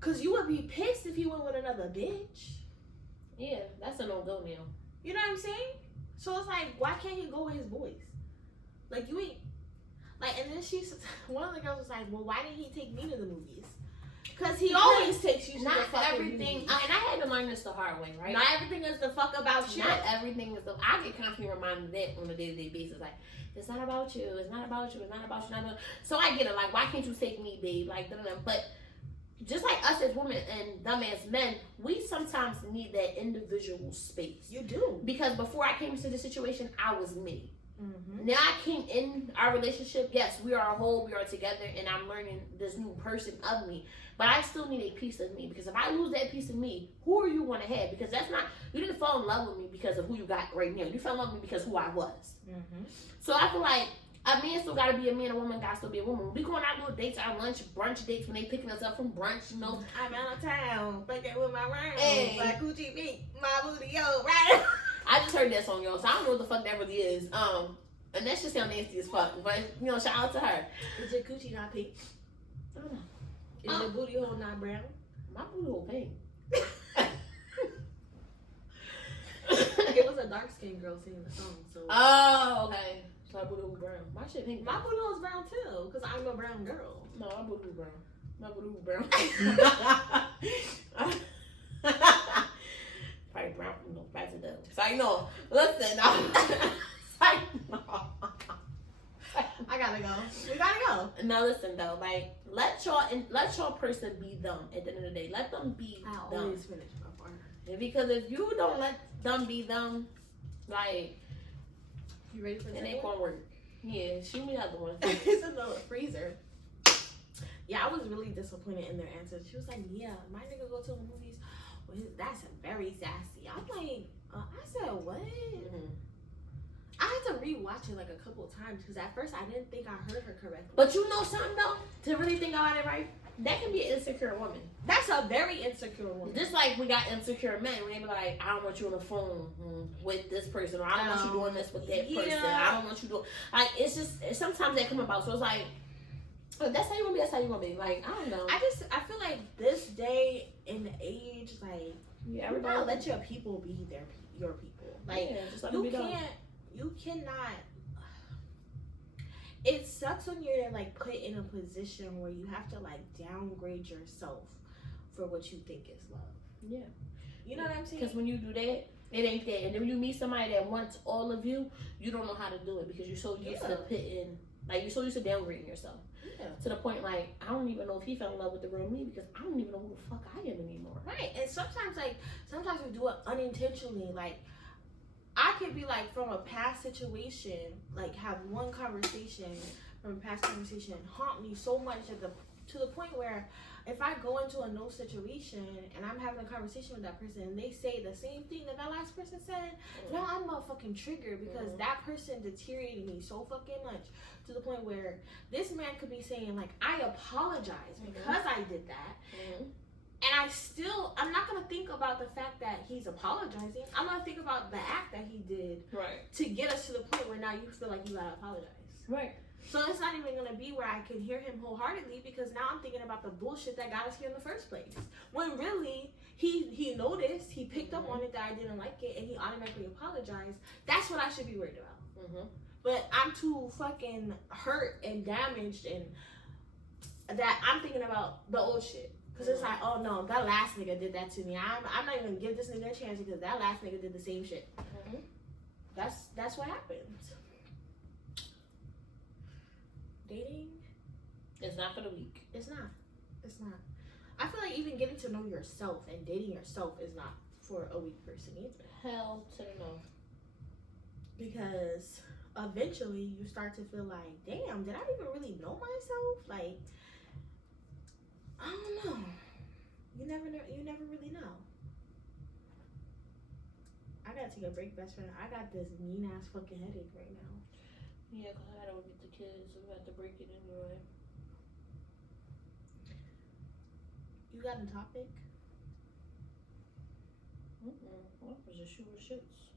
Cause you would be pissed if you went with another bitch. Yeah, that's a no-go now. You know what I'm saying? So it's like, why can't he go with his boys? Like, you ain't, like, and then one of the girls was like, well, why didn't he take me to the movies? Because he always takes you to the fucking everything. movies. And I had to learn this the hard way, right? Not everything is the fuck about you. Not everything is the. I get constantly reminded of that on a day-to-day basis. Like, it's not about you. It's not about you. It's not about you. Not about. So I get it. Like, why can't you take me, babe? Like, but just like us as women and them as men, we sometimes need that individual space. You do. Because before I came into the situation, I was me. Mm-hmm. Now I came in our relationship. Yes, we are a whole. We are together, and I'm learning this new person of me. But I still need a piece of me, because if I lose that piece of me, who are you going to have? Because that's not, you didn't fall in love with me because of who you got right now. You fell in love with me because of who I was. Mm-hmm. So I feel like a man still got to be a man, a woman got to still be a woman. We going out on dates, our lunch, brunch dates, when they picking us up from brunch, you know. I'm out of town, fucking with my round. Hey. My coochie meat, my booty, yo, right? I just heard that song, y'all, so I don't know what the fuck that really is. And that shit sound nasty as fuck. But, you know, shout out to her. Is your coochie not pink? I don't know. Is your booty hole not brown? My booty hole pink. It was a dark skinned girl singing the song, so. Oh, okay. So my booty hole brown. My shit pink. My booty hole's brown too, because I'm a brown girl. No, my booty hole brown. My booty hole brown. Probably brown from the president. So I know. Listen. I know. I gotta go. We gotta go. No, listen though. Like, let your person be them. At the end of the day, let them be I them. always finish my part. Because if you don't let them be them, like, You ready for it the ain't second one? gonna work. Yeah, shoot me the other one. It's another freezer. Yeah, I was really disappointed in their answers. She was like, "Yeah, my nigga go to the movies. Well, that's very sassy." I'm like, I said, what? Mm-hmm. I had to rewatch it like a couple of times because at first I didn't think I heard her correctly. But you know something though, to really think about it, right? That can be an insecure woman. That's a very insecure woman. Just like we got insecure men when they be like, I don't want you on the phone with this person, or I don't want you doing this with that person. I don't want you doing, like, it's just, sometimes that come about. So it's like, oh, that's how you gonna be, that's how you gonna be. Like, I don't know. I feel like this day and age, like, Yeah, you gotta let your people be your people. Like, yeah, just let you them be done. you cannot. It sucks when you're like put in a position where you have to like downgrade yourself for what you think is love. Yeah. You know what I'm saying? Because when you do that, it ain't that. And then when you meet somebody that wants all of you, you don't know how to do it because you're so used to pitting, like, you're so used to downgrading yourself. Yeah. To the point, like, I don't even know if he fell in love with the real me because I don't even know who the fuck I am anymore. Right. And sometimes we do it unintentionally. Like, I could be like from a past situation, like have one conversation from a past conversation haunt me so much to the point where if I go into a no situation and I'm having a conversation with that person and they say the same thing that last person said, now I'm motherfucking triggered because that person deteriorated me so fucking much to the point where this man could be saying like, I apologize because I did that. And I'm not going to think about the fact that he's apologizing. I'm going to think about the act that he did to get us to the point where now you feel like you got to apologize. Right. So it's not even going to be where I can hear him wholeheartedly because now I'm thinking about the bullshit that got us here in the first place. When really, he noticed, he picked up on it that I didn't like it, and he automatically apologized. That's what I should be worried about. But I'm too fucking hurt and damaged and that I'm thinking about the old shit. Because it's like, oh no, that last nigga did that to me. I'm not even going to give this nigga a chance because that last nigga did the same shit. That's what happens. Dating, it's not for the weak. It's not. I feel like even getting to know yourself and dating yourself is not for a weak person either. Hell to the no. Because eventually you start to feel like, damn, did I even really know myself? Like, I don't know. You never really know. I gotta take a break, best friend. I got this mean ass fucking headache right now. Yeah, because I gotta go get the kids, so we have to break it anyway. You got a topic? What was just shooting shits?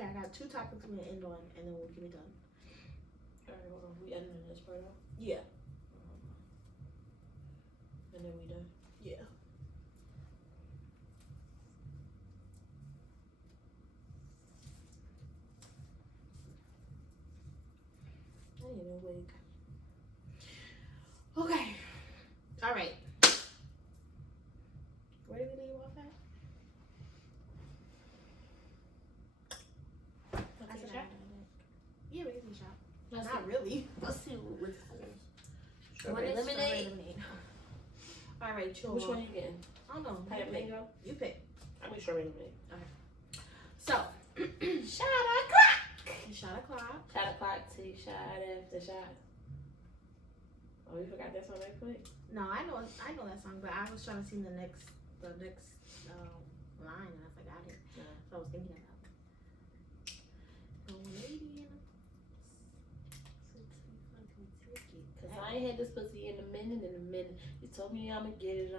Okay, I got 2 topics I'm gonna end on, and then we'll get it done. Alright, hold on. We ending this part out? Yeah. And then we done? Yeah. I need a wig. Okay. All right. Where did we leave off at? Let's take a shot. Yeah, we can take a shot. Let's Not really. Let's see what this is. Strawberry lemonade. All right, chill. Which one are you getting? I don't know. Pineapple You pick. mango? You pick. I mean strawberry lemonade. So, Shot o'clock. shot o'clock. Shot o'clock to shot after shot. Oh, you forgot that song that quick? No, I know that song, but I was trying to sing the next line and I forgot it. Yeah. So I was thinking about it. Oh, lady in a Cause I ain't had this pussy in a minute. You told me I'ma get it.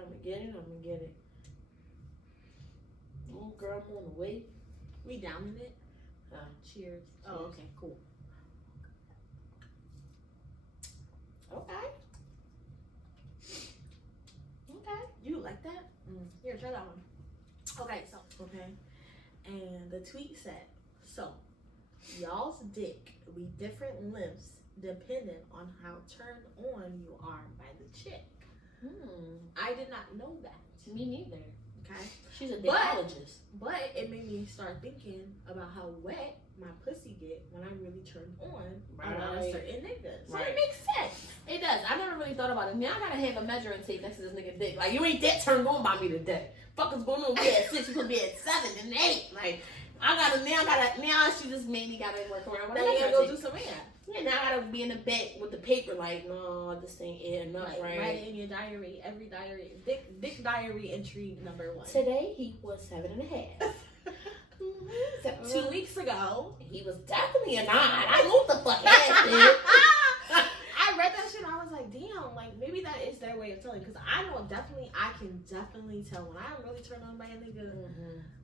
Little girl, I'm on the way. We down in it? Cheers. Oh, okay, cool. Okay. You like that? Here, try that one. Okay, so. Okay. And the tweet said, so, y'all's dick be different lengths depending on how turned on you are by the chick. I did not know that. Me neither. Okay. She's a dickologist. But it made me start thinking about how wet my pussy get when I'm really turned on around a certain nigga. So it makes sense. It does. I never really thought about it. Now I gotta have a measuring tape next to this nigga dick. Like, you ain't that turned on by me today. Fuck is going on? We at 6, you could be at 7 and 8. Like, now she just made me gotta work around. Now you gotta go do some math. Yeah, now I gotta be in the bed with the paper like, no, this ain't adding up, right? Write it in your diary, every diary, dick diary entry number 1. Today he was 7.5. 2 weeks ago, he was definitely a 9. I knew what the fuck happened. I read that shit and I was like, damn, like maybe that is their way of telling. Because I can definitely tell when I'm really turned on by a nigga,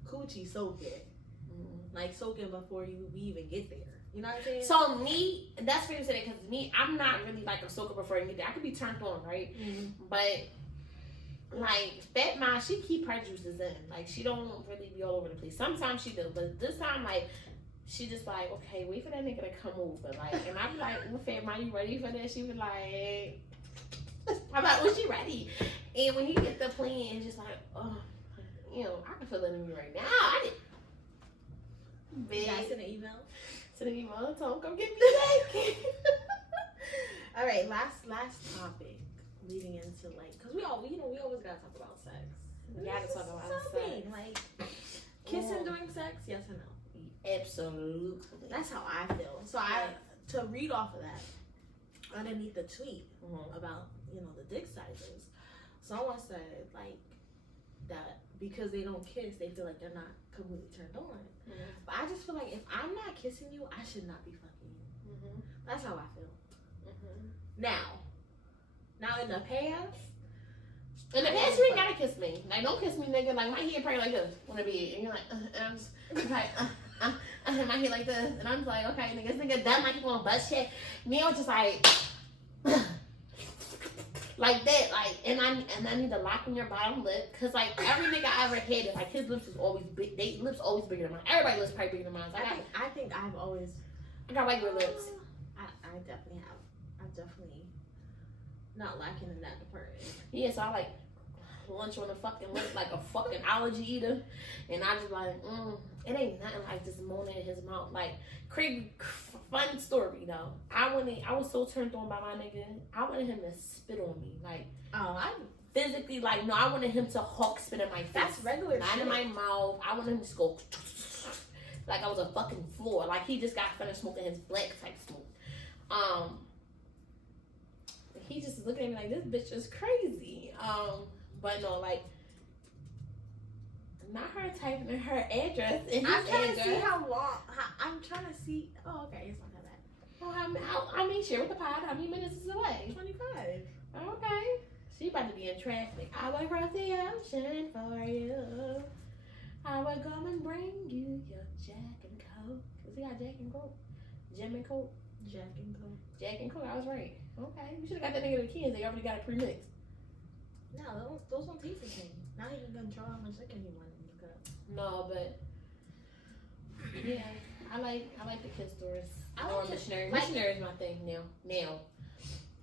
coochie soaking. Like soaking before we even get there. You know what I'm saying? So me, that's what you said, because me, I'm not really like a soaker before I get there. I could be turned on, right? But like Fat Mom, she keep her juices in. Like she don't really be all over the place. Sometimes she do, but this time like she just like, okay, wait for that nigga to come over. Like, and I be like, well, Fat Mom, you ready for that? She be like, I'm like, was she ready? And when he get the plan, it's just like, oh, you know, I can feel it in me right now. I did. You guys send an email? Send an email. Tell him come get me back. All right, last topic. Leading into like, cause we always gotta talk about sex. We gotta talk about something sex. like kissing during sex. Yes or no? Absolutely. That's how I feel. So to read off of that, underneath the tweet about the dick sizes, someone said like that because they don't kiss, they feel like they're not completely turned on. But I just feel like if I'm not kissing you, I should not be fucking you. That's how I feel. Now in the past, you ain't gotta kiss me. Like, don't kiss me, nigga. Like, my head probably like this when I be, and you're like, and I'm just like, my head like this, and I'm just like, okay, nigga, this nigga done like you on butt shit. Me, I was just like, like that, like, and I need to lock in your bottom lip, cause like every nigga I ever had, like his lips is always big. They lips always bigger than mine. Everybody's lips probably bigger than mine. So I think I've always. I got regular lips. I definitely have. I'm definitely not lacking in that department. Yeah, so I like lunch on the fucking lip like a fucking allergy eater, and I just like, it ain't nothing like just moaning in his mouth. Like, crazy, fun story though. I was so turned on by my nigga. I wanted him to spit on me, like, I physically, like, no, I wanted him to hawk spit in my face. That's regular not shit. in my mouth. I wanted him to just go like I was a fucking floor. Like he just got finished smoking his black type smoke. He just looking at me like, this bitch is crazy. But no, like, not her typing in her address. I'm trying to see how long. I'm trying to see. Oh, okay, it's not that bad. Oh, I mean, share with the pod. How many minutes is it away? 25. Okay. She about to be in traffic. I will cross the ocean for you. I will come and bring you your Jack and Coke. they got Jack and Coke? Jim and Coke? Jack and Coke. Jack and Coke, I was right. Okay, we should have got that nigga the kids. They already got it pre-mixed. No, those don't taste the same. Now you can control how much liquor you want in the cup. No, but yeah, I like the kid stores. I Or like missionary. like- Missionary is my thing now.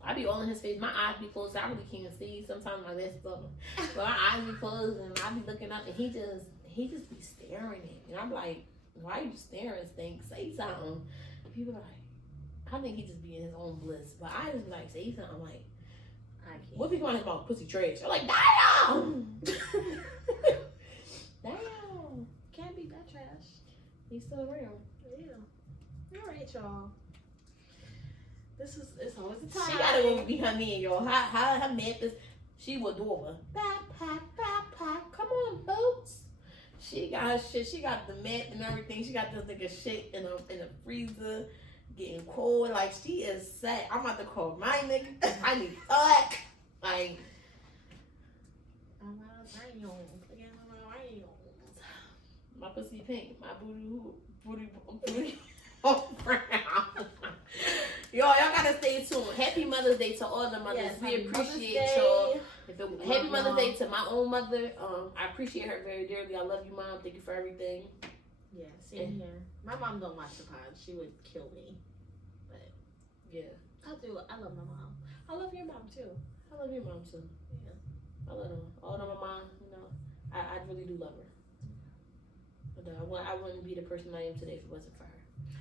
I be all in his face. My eyes be closed. I really can't see. Sometimes my legs stuff. But my eyes be closed and I be looking up and he just be staring at me. And I'm like, why you staring? Stink? Say something. And people are like, I think he just be in his own bliss. But I just be like, say something. I'm like, I can't. what people on his mouth? Pussy trash. I'm like, damn! Damn. Can't be that trash. He's still around. Yeah. All right, y'all. It's always a time. She gotta go behind me and y'all. How her map is, she will do over. Backpack. Come on, boots. She got her shit. She got the mat and everything. She got this nigga shit in the freezer, getting cold. Like she is set. I'm about to call my nigga. I need fuck. Like. My pussy pink. My booty. Brown. Y'all gotta stay tuned. Happy Mother's Day to all the mothers. Yes, we happy appreciate Mother's y'all. Day. Happy Mother's Day to my own mother. I appreciate her very dearly. I love you, Mom. Thank you for everything. Yeah, same here. My mom don't watch the pod. She would kill me. But yeah, I do. I love my mom. I love your mom too. I love your mom too. Yeah. I love them. All of my mom, I really do love her. But I wouldn't be the person I am today if it wasn't for her.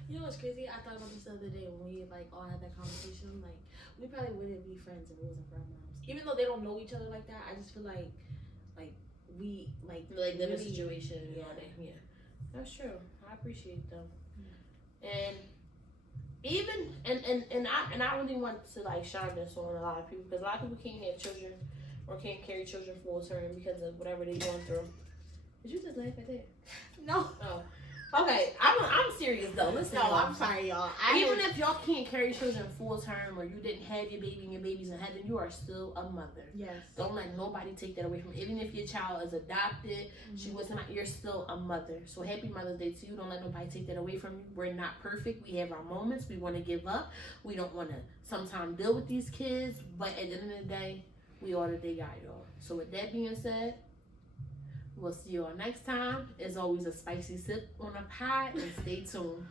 You know what's crazy? I thought about this the other day when we all had that conversation. Like, we probably wouldn't be friends if it wasn't for our moms. Even though they don't know each other like that, I just feel like we Like live a really- situation and yeah. all that. Yeah, that's true. I appreciate them. And even and I really want to like shine this on a lot of people because a lot of people can't have children or can't carry children full term because of whatever they're going through. Did you just laugh at that? No. Oh. Okay, I'm serious though. Listen, No, y'all. I'm sorry, y'all. Even if y'all can't carry children full term or you didn't have your baby and your baby's in heaven, you are still a mother. Yes. Don't let nobody take that away from you. Even if your child is adopted, she wasn't, you're still a mother. So happy Mother's Day to you. Don't let nobody take that away from you. We're not perfect. We have our moments. We want to give up. We don't want to sometimes deal with these kids. But at the end of the day, we are that they got y'all. So with that being said, we'll see y'all next time. As always, a spicy sip on a pie and stay tuned.